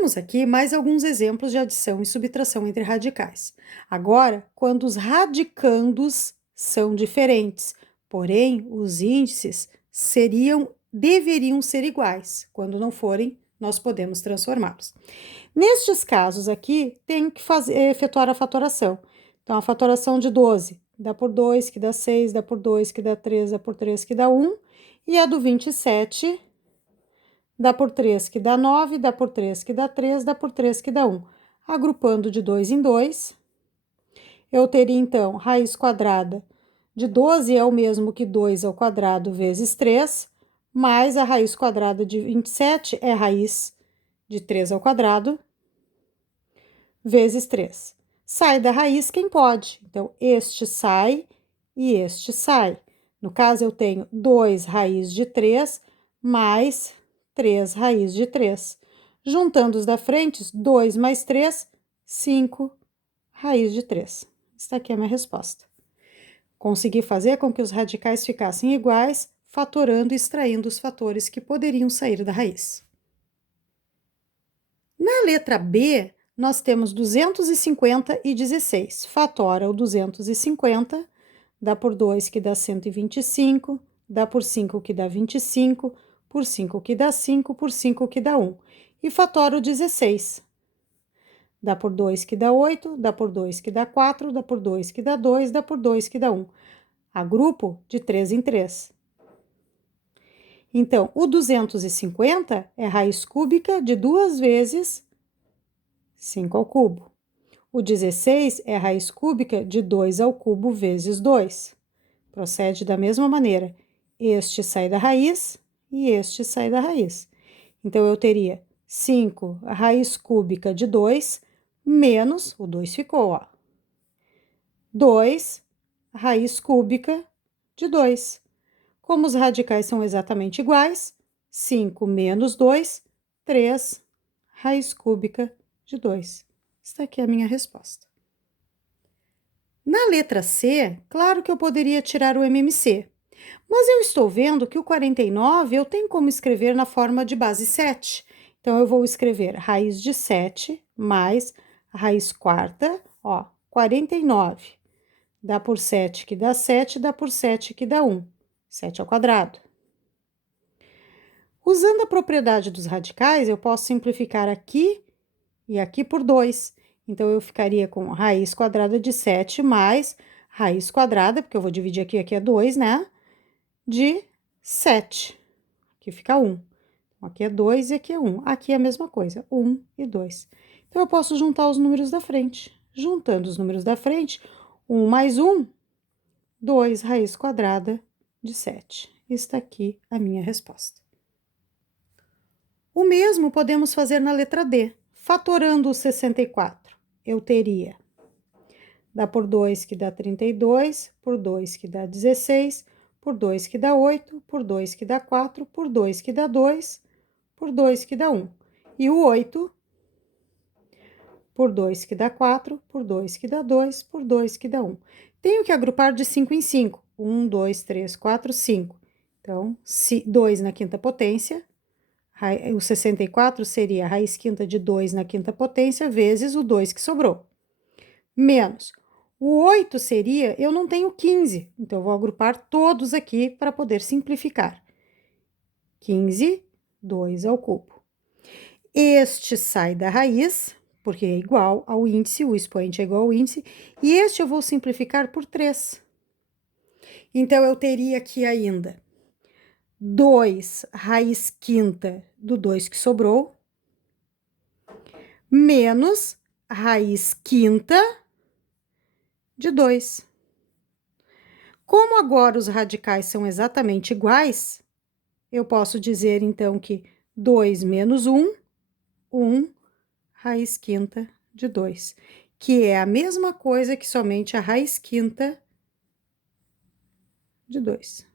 Temos aqui mais alguns exemplos de adição e subtração entre radicais. Agora, quando os radicandos são diferentes, porém os índices deveriam ser iguais. Quando não forem, nós podemos transformá-los. Nestes casos aqui, tem que efetuar a fatoração. Então, a fatoração de 12 dá por 2, que dá 6, dá por 2, que dá 3, dá por 3, que dá 1. E a do 27 dá por 3, que dá 9, dá por 3, que dá 3, dá por 3, que dá 1. Agrupando de 2 em 2, eu teria, então, raiz quadrada de 12 é o mesmo que 2 ao quadrado vezes 3, mais a raiz quadrada de 27 é raiz de 3 ao quadrado vezes 3. Sai da raiz quem pode. Então, este sai e este sai. No caso, eu tenho 2 raiz de 3 mais 3 raiz de 3. Juntando os da frente, 2 mais 3, 5 raiz de 3. Esta aqui é a minha resposta. Consegui fazer com que os radicais ficassem iguais, fatorando e extraindo os fatores que poderiam sair da raiz. Na letra B, nós temos 250 e 16. Fatora o 250, dá por 2 que dá 125, dá por 5 que dá 25, por 5 que dá 5, por 5 que dá 1. E fatora o 16. Dá por 2 que dá 8, dá por 2 que dá 4, dá por 2 que dá 2, dá por 2 que dá 1. Agrupo de 3 em 3. Então, o 250 é raiz cúbica de 2 vezes 5 ao cubo. O 16 é a raiz cúbica de 2 ao cubo vezes 2. Procede da mesma maneira. Este sai da raiz e este sai da raiz. Então, eu teria 5, a raiz cúbica de 2, menos, o 2 ficou, ó. 2, a raiz cúbica de 2. Como os radicais são exatamente iguais, 5 menos 2, 3, raiz cúbica de 2. Esta aqui é a minha resposta. Na letra C, claro que eu poderia tirar o MMC, mas eu estou vendo que o 49 eu tenho como escrever na forma de base 7. Então, eu vou escrever raiz de 7 mais a raiz quarta, ó, 49. Dá por 7 que dá 7, dá por 7 que dá 1. 7 ao quadrado. Usando a propriedade dos radicais, eu posso simplificar aqui e aqui por 2. Então, eu ficaria com raiz quadrada de 7 mais raiz quadrada, porque eu vou dividir aqui é 2, né? De 7. Aqui fica 1. Então, aqui é 2 e aqui é 1. Aqui é a mesma coisa, 1 e 2. Então, eu posso juntar os números da frente. Juntando os números da frente, 1 mais 1, 2 raiz quadrada de 7. Está aqui a minha resposta. O mesmo podemos fazer na letra D. Fatorando o 64, eu teria, dá por 2 que dá 32, por 2 que dá 16, por 2 que dá 8, por 2 que dá 4, por 2 que dá 2, por 2 que dá 1. E o 8, por 2 que dá 4, por 2 que dá 2, por 2 que dá 1. Tenho que agrupar de 5 em 5. 1, 2, 3, 4, 5. Então, 2 na quinta potência. O 64 seria a raiz quinta de 2 na quinta potência vezes o 2 que sobrou. Menos. O 8 seria, eu não tenho 15, então eu vou agrupar todos aqui para poder simplificar. 15, 2 ao cubo. Este sai da raiz, porque é igual ao índice, o expoente é igual ao índice, e este eu vou simplificar por 3. Então, eu teria aqui ainda 2 raiz quinta do 2 que sobrou, menos raiz quinta de 2. Como agora os radicais são exatamente iguais, eu posso dizer, então, que 2 menos 1, 1 raiz quinta de 2, que é a mesma coisa que somente a raiz quinta de 2.